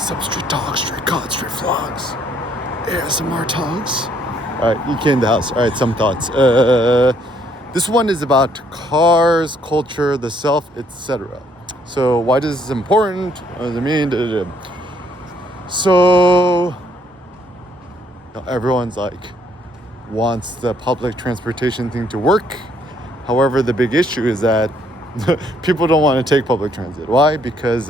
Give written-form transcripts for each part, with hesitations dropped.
Some street dogs, street cods, street vlogs. ASMR talks. All right, EK in the house. All right, some thoughts. This one is about cars, culture, the self, etc. So why this is important? What does it mean? So everyone's like wants the public transportation thing to work. However, the big issue is that people don't want to take public transit. Why? Because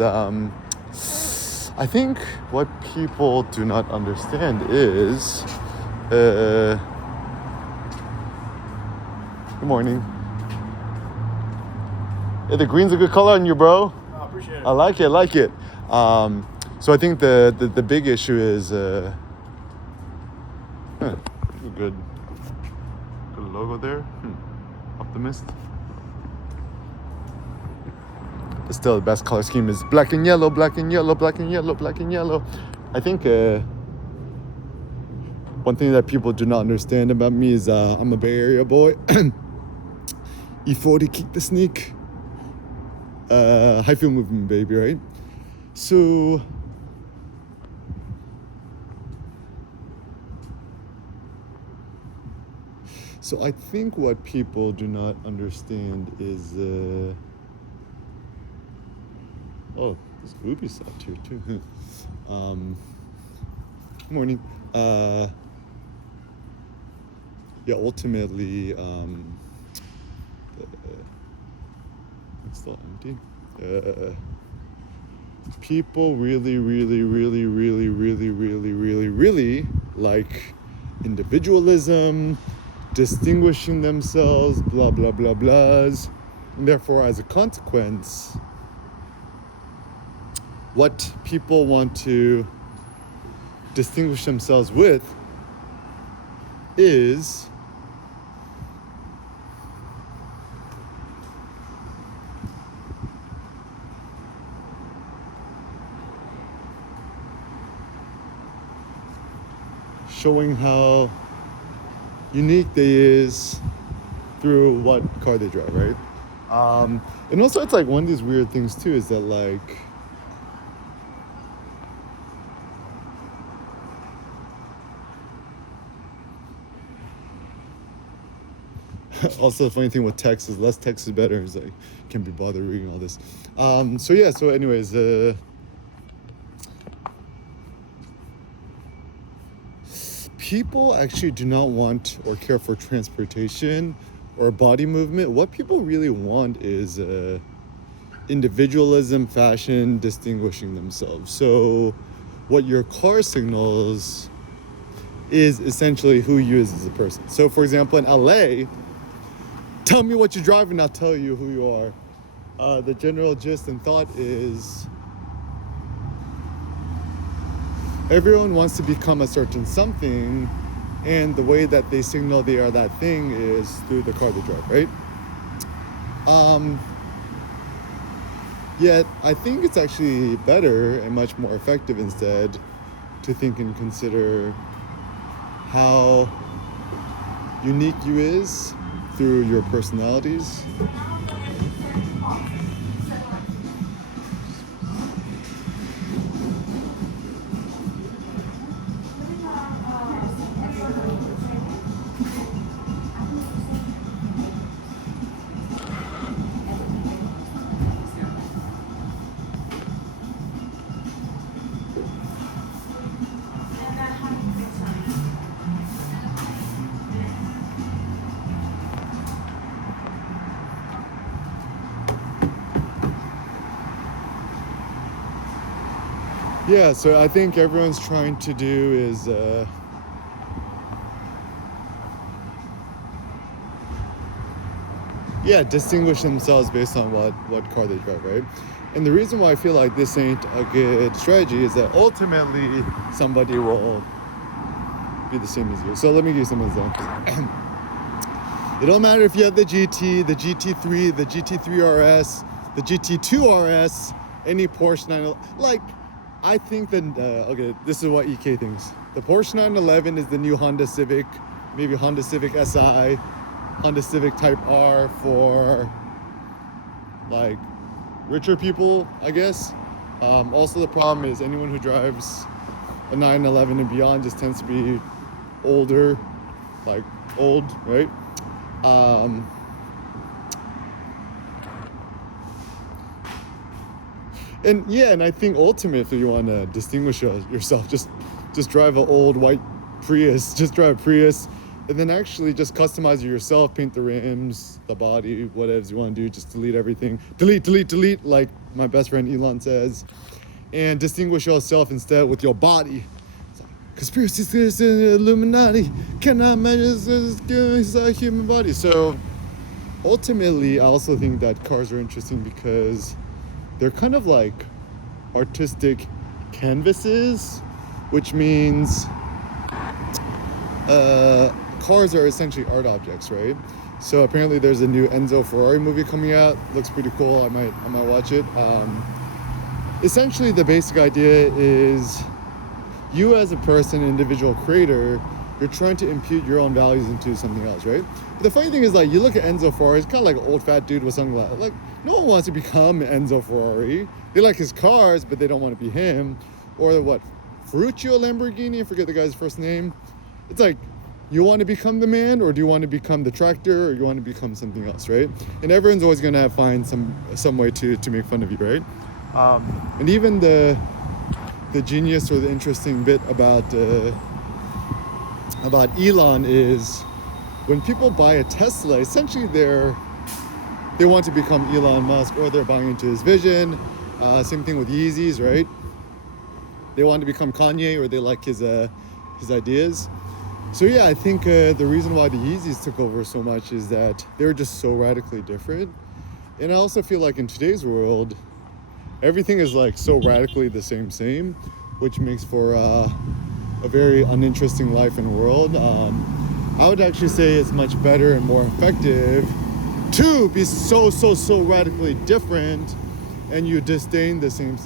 I think what people do not understand is good morning. Yeah, the green's a good color on you, bro. I appreciate it. I like it. So I think the big issue is good logo there. Optimist. But still, the best color scheme is black and yellow, black and yellow, black and yellow, black and yellow. I think one thing that people do not understand about me is I'm a Bay Area boy. E40 kick the sneak. High field movement, baby, right? So I think what people do not understand is there's Ubisoft here too. Good morning. Ultimately, it's still empty. People really like individualism, distinguishing themselves, blah blah blah blahs, and therefore, as a consequence, what people want to distinguish themselves with is showing how unique they is through what car they drive, right? And also it's like one of these weird things too is that like also the funny thing with text is less text is better. It's like can't be bothered reading all this. So anyways, people actually do not want or care for transportation or body movement. What people really want is individualism, fashion, distinguishing themselves. So what your car signals is essentially who you is as a person. So for example, in LA, tell me what you drive and I'll tell you who you are. The general gist and thought is everyone wants to become a certain something, and the way that they signal they are that thing is through the car they drive, right? Yet I think it's actually better and much more effective instead to think and consider how unique you is through your personalities. Yeah, so I think everyone's trying to do is distinguish themselves based on what car they drive, right? And the reason why I feel like this ain't a good strategy is that ultimately somebody will be the same as you. So let me give you some examples. It don't matter if you have the GT, the GT3, the GT3 RS, the GT2 RS, any Porsche 911. Like, I think that, this is what EK thinks. The Porsche 911 is the new Honda Civic, maybe Honda Civic SI, Honda Civic Type R for, like, richer people, I guess. Also, the problem is anyone who drives a 911 and beyond just tends to be older, like old, right? And I think ultimately you want to distinguish yourself. Just drive an old white Prius. Just drive a Prius, and then actually just customize it yourself. Paint the rims, the body, whatever you want to do. Just delete everything. Delete, like my best friend Elon says, and distinguish yourself instead with your body. Conspiracy theorists and Illuminati cannot measure the human body. So ultimately, I also think that cars are interesting because they're kind of like artistic canvases, which means cars are essentially art objects, right? So apparently there's a new Enzo Ferrari movie coming out. Looks pretty cool. I might watch it. Essentially, the basic idea is you as a person, individual creator, you're trying to impute your own values into something else, right? But the funny thing is, like, you look at Enzo Ferrari, he's kind of like an old fat dude with sunglasses. Like, no one wants to become Enzo Ferrari. They like his cars, but they don't want to be him. Or what, Ferruccio Lamborghini? I forget the guy's first name. It's like, you want to become the man, or do you want to become the tractor, or you want to become something else, right? And everyone's always going to find some way to make fun of you, right? And even the genius or the interesting bit about Elon is when people buy a Tesla, essentially they want to become Elon Musk, or they're buying into his vision. Same thing with Yeezys, right? They want to become Kanye, or they like his ideas. So yeah, I think the reason why the Yeezys took over so much is that they're just so radically different. And I also feel like in today's world, everything is like so radically the same, which makes for a very uninteresting life and world. I would actually say it's much better and more effective to be so radically different, and you disdain the same.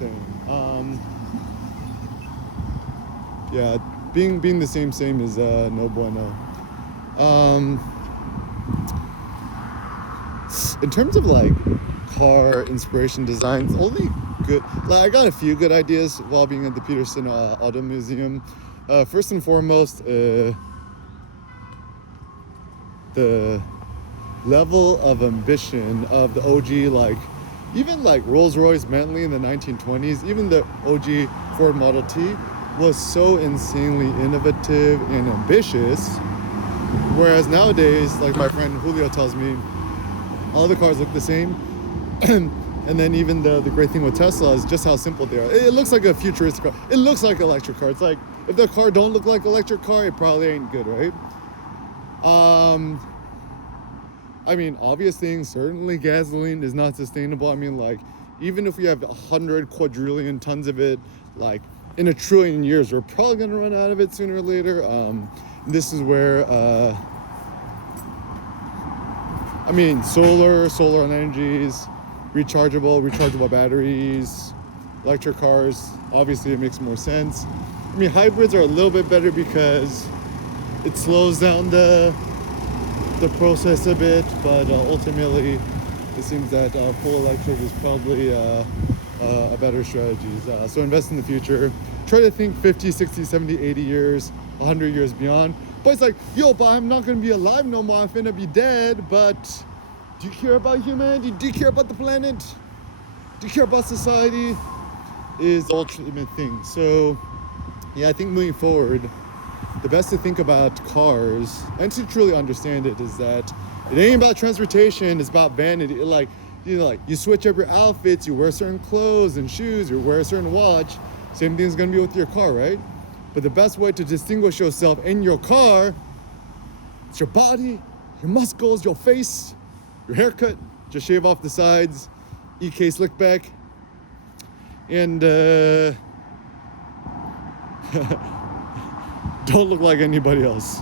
Yeah, being the same is no bueno. In terms of like car inspiration designs, only good, like I got a few good ideas while being at the Peterson Auto Museum. First and foremost, the level of ambition of the OG, like even like Rolls-Royce Bentley in the 1920s, even the OG Ford Model T was so insanely innovative and ambitious, whereas nowadays, like my friend Julio tells me, all the cars look the same. And then even the great thing with Tesla is just how simple they are. It looks like a futuristic car. It looks like an electric car. It's like, if the car don't look like an electric car, it probably ain't good, right? I mean, obvious things, certainly gasoline is not sustainable. I mean, like, even if we have 100 quadrillion tons of it, like, in 1 trillion years, we're probably gonna run out of it sooner or later. This is where, I mean, solar energies, rechargeable batteries, electric cars, obviously it makes more sense. I mean, hybrids are a little bit better because it slows down the process a bit, but ultimately it seems that full electric is probably a better strategy. So invest in the future. Try to think 50, 60, 70, 80 years, 100 years beyond. But it's like, yo, but I'm not going to be alive no more. I'm going to be dead, but do you care about humanity? Do you care about the planet? Do you care about society? Is the ultimate thing. So, yeah, I think moving forward, the best to think about cars and to truly understand it is that it ain't about transportation, it's about vanity. Like, you know, like you switch up your outfits, you wear certain clothes and shoes, you wear a certain watch. Same thing's gonna be with your car, right? But the best way to distinguish yourself in your car, it's your body, your muscles, your face, your haircut. Just shave off the sides, EK slick back, and don't look like anybody else.